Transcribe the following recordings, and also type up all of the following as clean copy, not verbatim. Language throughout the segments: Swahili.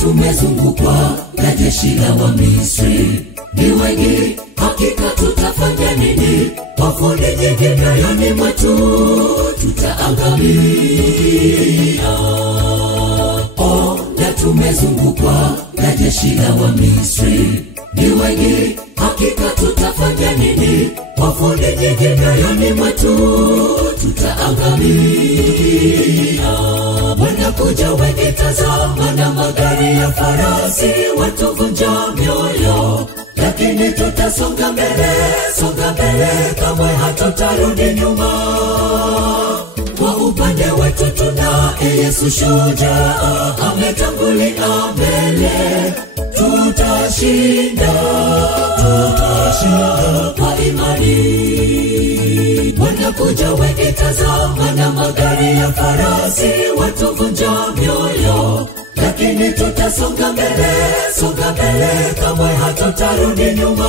tumezungukwa na jeshi la Wamisri. Ni wengi, hakika tutafanya nini? Hofu ni nyingi mioyoni mwetu, tutaangamia. Na tumezungukwa na jeshi la Wamisri. Ni wengi, hakika tutafanya nini? Hofu ni nyingi mioyoni mwetu, tutaangamia. Wanakuja wengi, tazama na magari ya farasi, watuvunja mioyo. Lakini tutasonga mbele, songa mbele, kamwe hatutarudi nyuma. Kwa upande wetu tunaye Yesu shujaa, ametangulia mbele. Tutashinda kwa imani. Wanakuja wengi, tazama na magari ya farasi, watuvunja mioyo. Lakini tutasonga mbele, songa mbele, kamwe hatutarudi nyuma.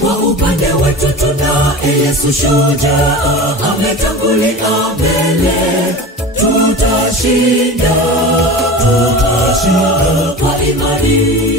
Kwa upande wetu tunaye Yesu shujaa, ametangulia mbele. Tutashinda kwa imani.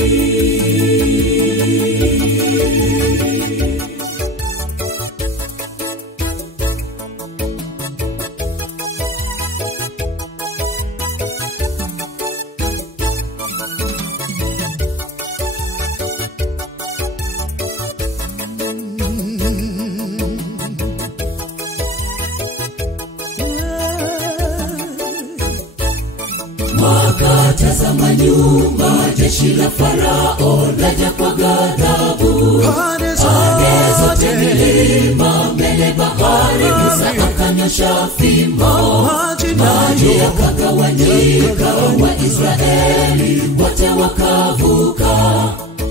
Wakatazama nyuma, jeshi la Farao laja kwa ghadhabu. Pande zote milima, mbele bahari, Musa akanyosha fimbo. Maji yakagawanyika, Waisraeli wote wakavuka.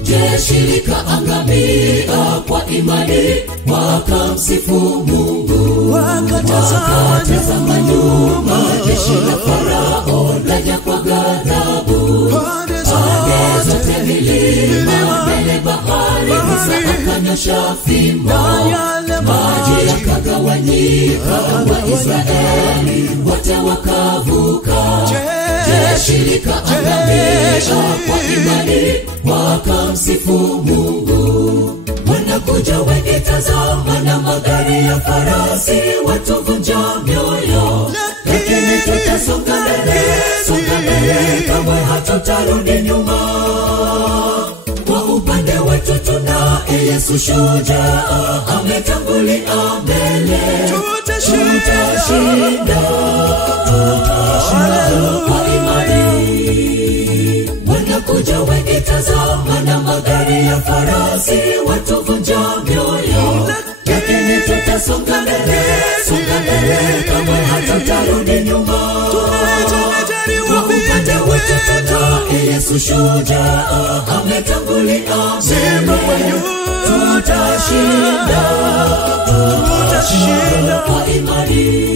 Jeshi likaangamia kwa imani, wakamsifu Mungu. Wakatazama nyuma, jeshi la Farao laja kwa ghadhabu. Pande zote milima, mbele bahari, Musa akanyosha fimbo. Maji yakagawanyika, Waisraeli wote wakavuka. Jeshi likaangamia kwa imani, wakamsifu Mungu. Wanakuja wengi, tazama na magari ya farasi, watuvunja mioyo. Lakini tutasonga mbele, songa mbele, kamwe hatutarudi nyuma. Kwa upande wetu tunaye Yesu shujaa, ametangulia mbele. Tutashinda kwa imani. Wanakuja wengi, tazama na magari ya farasi, watuvunja mioyo. Lakini tutasonga mbele, songa mbele, kamwe hatutarudi nyuma. Kwa upande wetu tunaye Yesu shujaa, ametangulia mbele. Tutashinda kwa imani.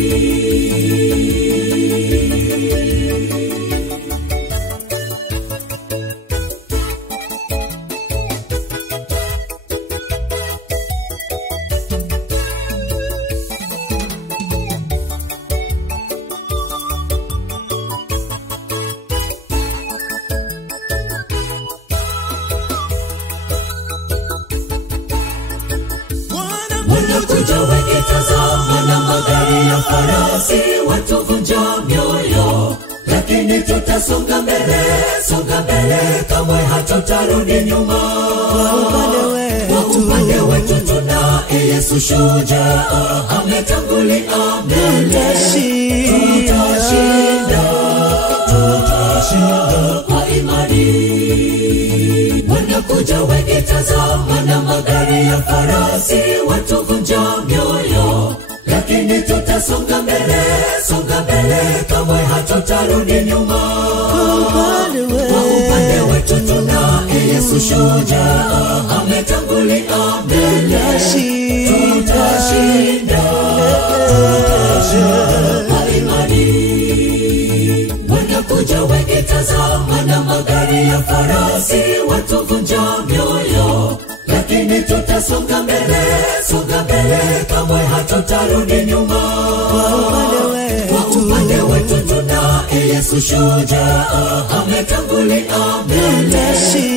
Wanakuja wengi, tazama na magari ya farasi, watuvunja mioyo. Lakini tutasonga mbele, songa mbele, kamwe hatutarudi nyuma. Kwa upande wetu tunaye Yesu shujaa, ametangulia mbele. Tutashinda kwa imani. Wanakuja wengi, tazama na magari ya farasi, watuvunja mioyo. Lakini tutasonga mbele, songa mbele, kamwe hatutarudi nyuma. Kwa upande wetu tunaye Yesu shujaa, ametangulia mbele. Tutashinda kwa imani. Wanakuja wengi, tazama na magari ya farasi, watuvunja mioyo. Lakini tutasonga mbele, songa mbele, kamwe hatutarudi nyuma. Kwa upande wetu tunaye Yesu shujaa ametangulia mbele.